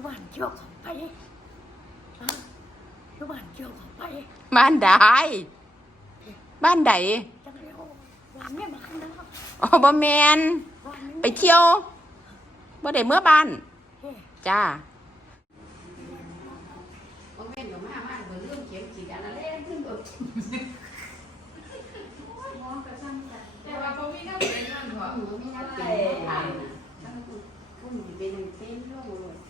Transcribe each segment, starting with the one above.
อยู่บ้านเกี่ยวเขาไปฮะอยู่บ้านเกี่ยวเขาไปบ้านใดบ้านใดจังเร็ววันนี้มาแล้วอ๋อบ่แมนวันนี้ไปเที่ยวบ่ได้เมื่อบ้าน เฮ้ยจ้า con bên của má má vừa lương kiếm chỉ cả là lên ขึ้นแบบแต่ว่าบ่มีน้ำเป็นนั่นบ่หัวไม่นับเป็นทางพุ่งเป็นเป็นร่วงเลยตอนนี้บ่เป็นหยังอยู่น้ำแม่นบ่เข้ามากกันนานแล้วก็เกี่ยวไม่ว่ามันก็เป็นเกี่ยวเด็ก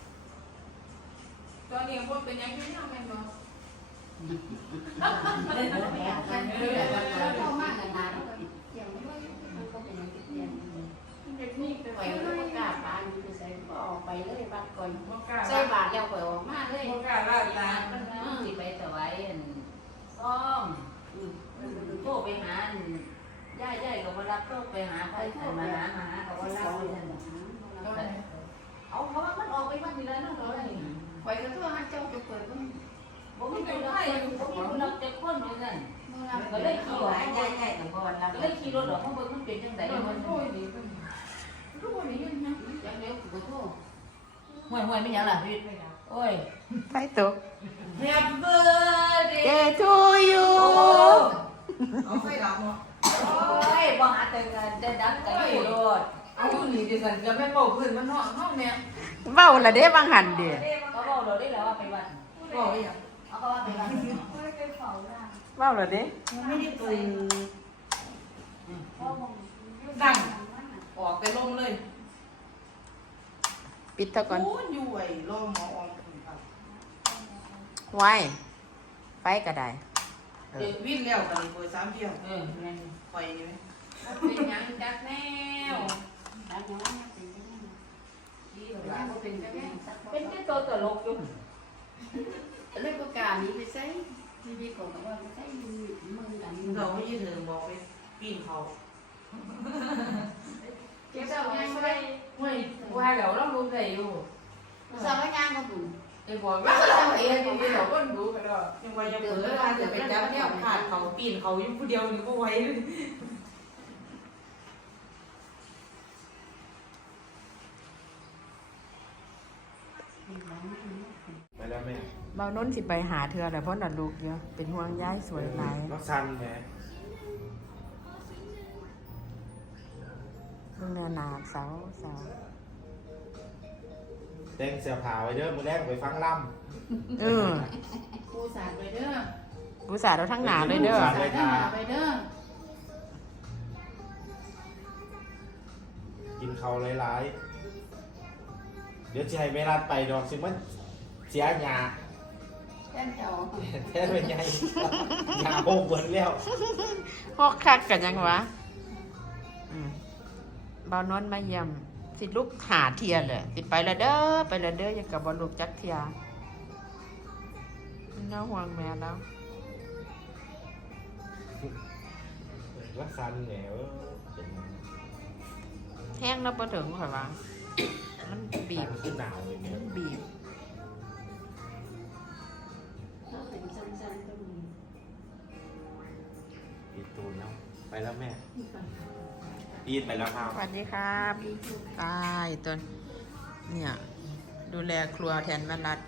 นี่ไปปล่อยแล้วก็กล้าปานไปใส่ก็ออกไปเลยบัดก่อนบ่กล้าใส่บาทแล้วปล่อยออกมาเลยบ่กล้าลาดตาสิไปถวายซ่อมโทรไปหาย่าย่าก็มารับโทรไปหาใครมาหามาหาก็ว่ารับเอาเพราะว่ามันออกไปวันนี้แล้วนะเขาเลยปล่อยก็ทั่ว กันก็เลยขี่รถย่าย่ากับพ่อรับก็เลยขี่รถออกมาเบิ่งมันเป็นจังไดแต่มัมันนโอ้ยนี่เพิ่นรู้บ่ได้ยินหยังยังเลี้ยวกูโทษห่วยห่วยไม่ยังล่ะพี่โอ้ยไปตก Happy birthday Day to you เอาไฟดับเนาะโอ้ยบ่หาแต่เงินแต่ดังแต่อยู่รถเอานี่ดิสั่นจะแม่นบ่เพิ่นมันเนาะเฮาแม่เว้าละเด้บางหันเด้ก็บอกเราได้แล้วว่าไปวัดบอกได้หยัง เอาก็ว่าไปวัดเว้าละเด้ไม่ได้ตื่นดังออกไปลงเลยปิดเถอะก่อนโอ้ยอยู่ไอ้รอหมอออกครับไว้ไปก็ได้เดี๋ยววิ่งแล้วกันเลยเบอร์3เที่ยวเออนั่นไปนี่ไหมเป็นยังจักแนวดังยังเป็นจังแนวดีหรอว่าเป็นจังแนวเป็นแค่ตัวตลกอยู่ แล้วก็การนี้ไปใส่ที่พี่ก็บอกว่าไปใส่มือมืออันนี้เราไม่ยืนถึงบอกไปปีนเขาเก็บเอาไว้ไว้เฮ้ยว่าแล้วเรารู้ได้อยู่สาวงานก็บุญไอ้บอกว่าเราเองนี่เราก็รู้กันแล้วยังว่าจะเปิดว่าจะไปจับเนี่ยขาดเขาปีนเขาอยู่ผู้เดียวนี่ก็ไว้เลยไปแล้วแม่ เบาน้นสิไปหาเธอแหละเพราะน่ะลูกเยอะเป็นห่วงย้ายสวยหลายก็สั้นแม่เบิ่งแนวหนาเสาเสาแต่งเสื้อผ้าไว้เด้อมื้อแรกไปฟังล่เออปูสาดไปเด้อผู้สาเราทั้งหนาเลยเด้อสาดไปเด้อไปเด้อำกินข้าวหลายๆ เดี๋ยวจะให้แม่รัดไปดอกสิมันเสียหยา แต้มเจ้าแท้เป็นไงหยาโบกเบิดแล้วพอกคักกันยังวะอืมเบานนมาเยี่ยมสิลูกหาเทียเลยสิไปละเด้อไปละเด้อยังกับบอลูกจักเทียน่าห่วงแม่แล้วก็สั้นแหนวเป็นแห้งแล้วพอถึงข่อยวะมันบีบมันคือหนาวเลยแม่มันบีบ ตูนแล้วไปแล้วแม่ปีนไปแล้วครับสวัสดีครับตายต้นเนี่ย ดูแลครัวแทนแม่รัด